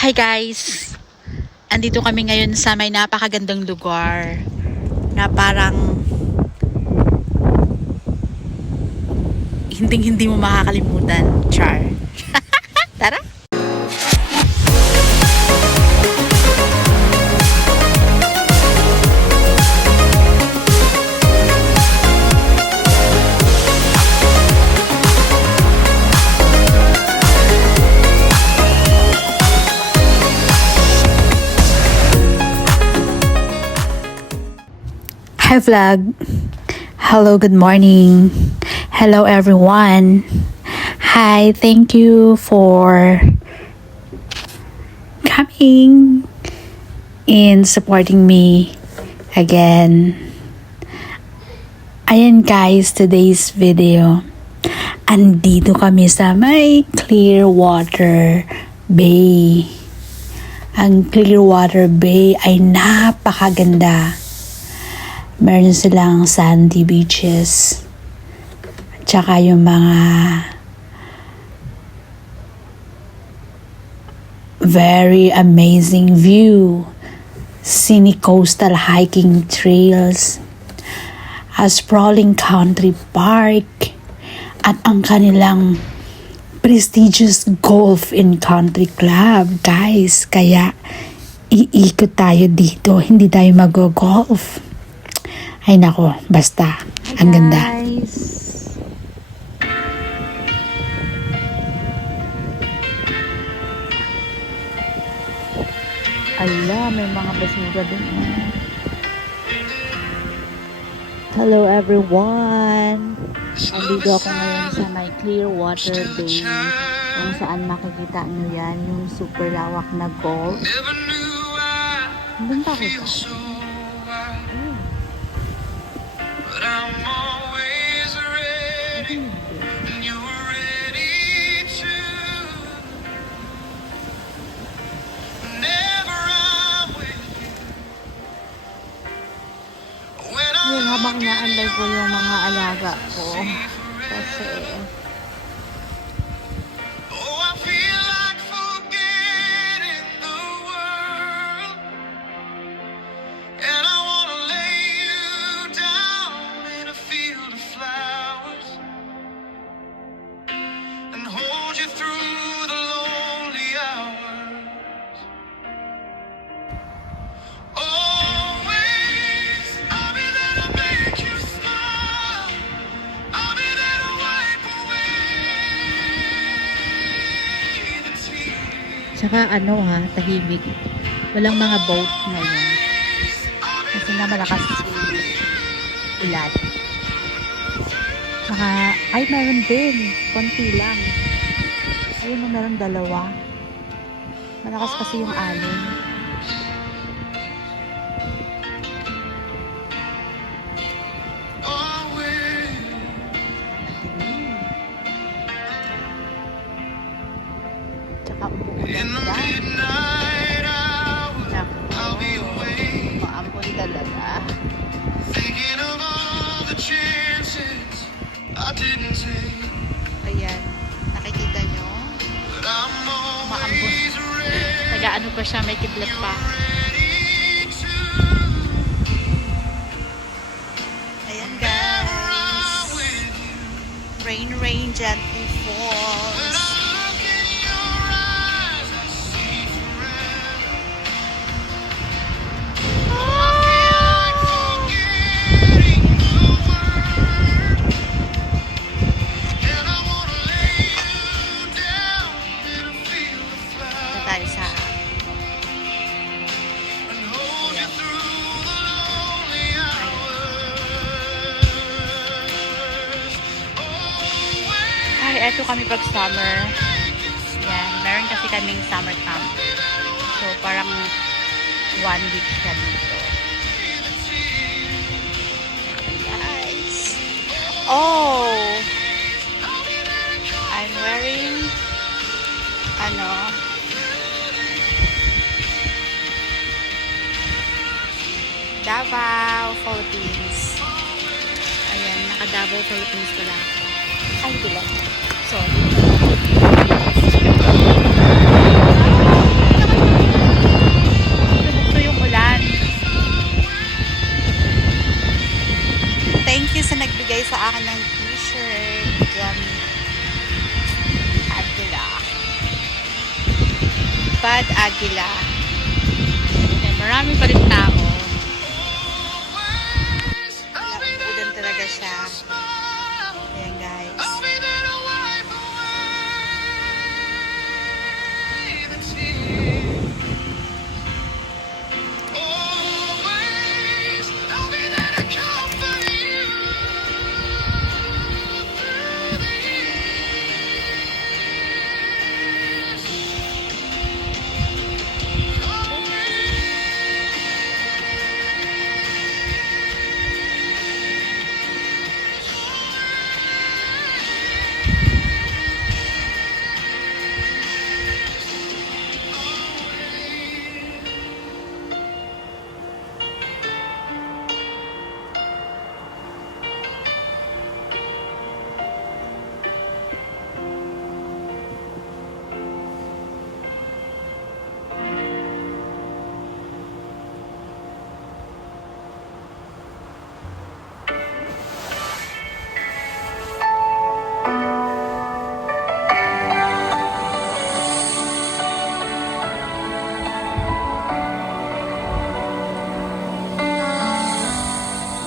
Hi guys! Andito kami ngayon sa may napakagandang lugar na parang hindi mo makakalimutan. Char! Tara! Hi vlog! Hello, good morning! Hello everyone! Hi, thank you for coming and supporting me again. Ayan guys, today's video. Andito kami sa may Clearwater Bay. Ang Clearwater Bay ay napakaganda. Meron silang sandy beaches. At saka yung mga very amazing view. Scenic coastal hiking trails. A sprawling country park. At ang kanilang prestigious golf and country club. Guys, kaya iikot tayo dito. Hindi tayo mag-golf. Ay nako, basta. Ang ganda. Guys. Ala, may mga basura din. Hello everyone. Andito ako ngayon sa may Clearwater Bay. Kung saan makikita nyo yan, yung super lawak na golf. Doon pa ako ba? I'm always ready, and you're ready too. Whenever I'm with you. Yung habang inaanday ko yung mga alaga ko. Kasi I feel like forgetting the world. And I wanna lay you down in a field of flowers and hold you through the lonely hours. Always, I'll be there to make you smile. I'll be there to wipe away the tears. Tsaka tahimik. Walang mga boat ngayon. Kasi na malakas ulan. Saka, ay meron din. Konti lang. Ayun, meron dalawa. Malakas kasi yung alon. Tsaka umuulan na. Maambon talaga. Ayan, nakikita nyo? Maambon. Nag-ano pa siya, may kidlat pa. Ayan guys. Rain, rain, gently falls. Ay, eto kami pag summer. Yan, meron kasi kaming summer camp. So, parang 1 week siya dito. Guys. Oh! I'm wearing Davao, Philippines. Ayan, naka Davao, Philippines pala ako. Ay, pila. Sorry. John Aguila. Bad Aguila. Ayan, marami pa rin tao. Ulan talaga siya. Ayan guys.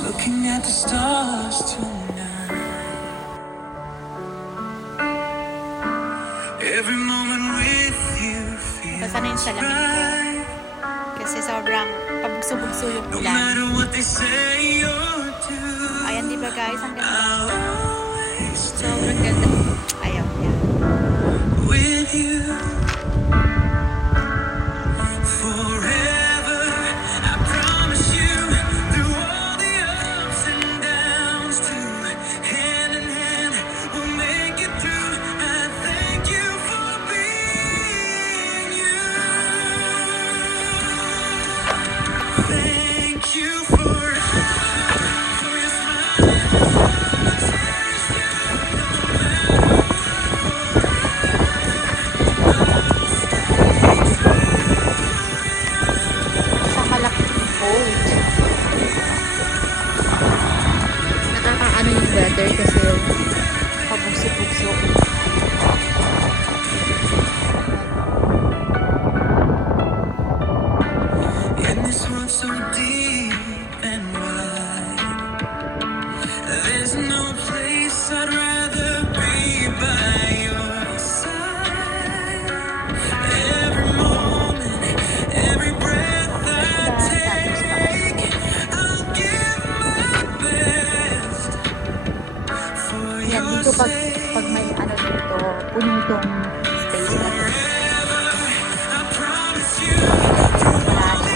Looking at the stars tonight. Every moment with you feels Basta na yung salamin ko. right. Kasi sobrang pabugso-bugso yung No ulan. matter what they say or do, Ayan, di ba guys? Ang ganda. I'll always stay Sobrang ganda. Ayaw niya. with you forever. I promise you, through all the ups and downs, too, hand in hand, we'll make it through. I thank you for being you. Thank you for your smile. Sa malaking boat. Nakakaano yung weather kasi pabugso-bugso. In this world so deep and wide, there's no place I'd rather be by your side. Every moment, every breath I take, I'll give my best for Yan, your dito sake. pag may ano dito, puno tong space na to. I promise you, Wala na.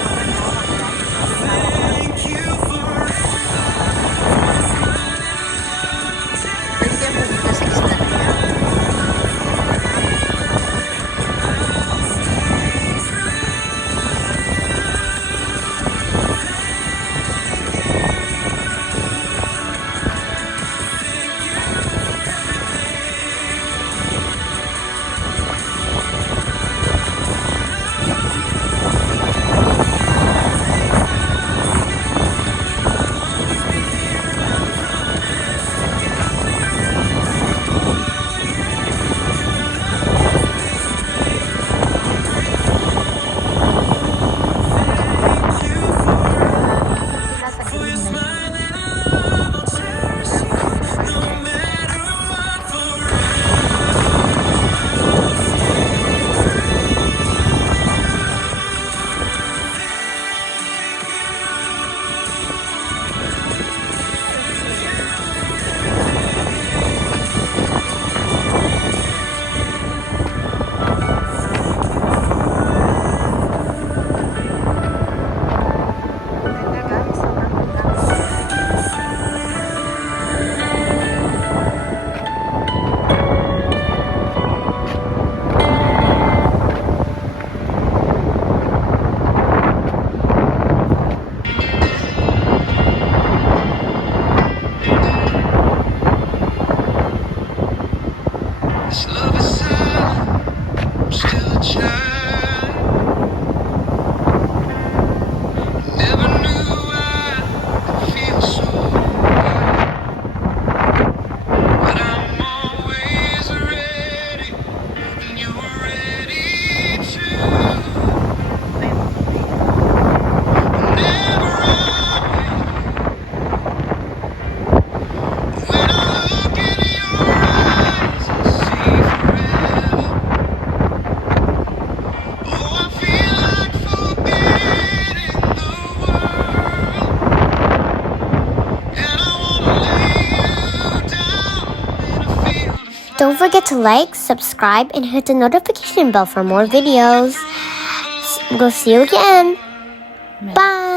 Sobrang lawak guys. thank you for Pwede ako dito sa isla na yan. child. Never knew I could feel so high. But I'm always ready, and you're ready too. Whenever I'm with you, when I look in your eyes, I see forever. Oh, I feel like forgetting the world, and I wanna lay you down in a field of flowers. Don't forget to like, subscribe, and hit the notification bell for more videos. We'll see you again. Bye!